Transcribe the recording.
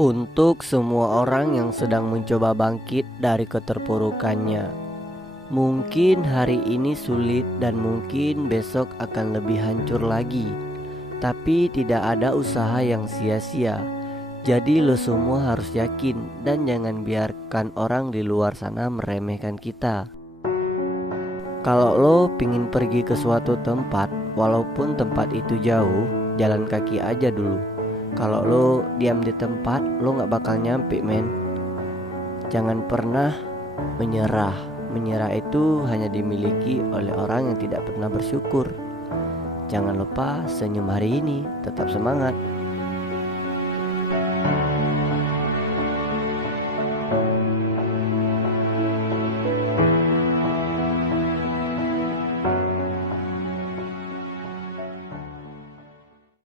Untuk semua orang yang sedang mencoba bangkit dari keterpurukannya, mungkin hari ini sulit dan mungkin besok akan lebih hancur lagi. Tapi tidak ada usaha yang sia-sia. Jadi lo semua harus yakin dan jangan biarkan orang di luar sana meremehkan kita. Kalau lo pingin pergi ke suatu tempat, walaupun tempat itu jauh, jalan kaki aja dulu. Kalau lo diam di tempat, lo gak bakal nyampe, men. Jangan pernah menyerah. Menyerah itu hanya dimiliki oleh orang yang tidak pernah bersyukur. Jangan lupa senyum hari ini, tetap semangat.